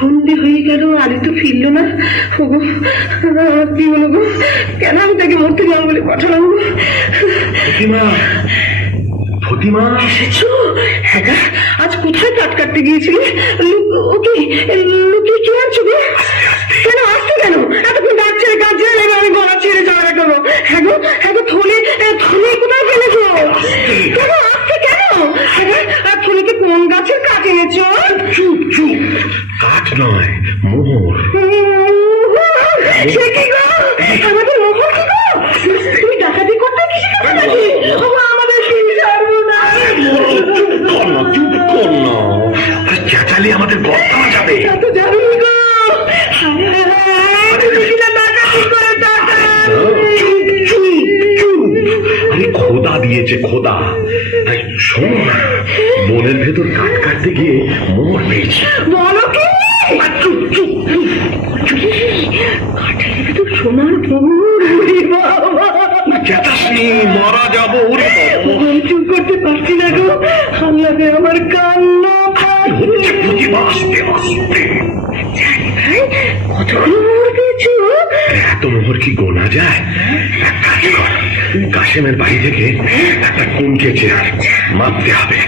সন্ধে হয়ে গেল আরে তো ফিরল না। ওগো কি হলো গো কেন আমি তাকে মরতে গেলাম বলে পাঠালাম গো? ফতিমা ফতিমা। এসেছ? হ্যাঁ আজ কোথায় কাট কাটতে গিয়েছিলে? ওকে লুকিয়ে কি আনছো গো? কেন আসছো কেন? এতক্ষণ ডাকছে কাছে আমি গলা ছেড়ে যাওয়া করব হ্যাঁ গো হ্যাঁ গো থলে আহ, থলে কোথায় ফেলেছো? কেন আসছে কেন? হ্যাঁ থলেকে কোন গাছের কাঠ এনেছো? চুপ চুপ। কাঠ নয় মোহর। আমাদের মোহর তুমি ডাকাতি করতে কি চেঁচালে আমাদের গর্তা যাবে। খোদা দিয়েছে খোদা। শোন না, বনের ভেতর কাঠ কাটতে গিয়ে মোহর পেয়েছি। মারা যাব চুপ করতে পারছি না গো আল্লাহে আমার কান্না এত মোহর কি গোনা যায় কাশেমের বাড়ি থেকে একটা কুনকে চেয়ার মাপতে হবে?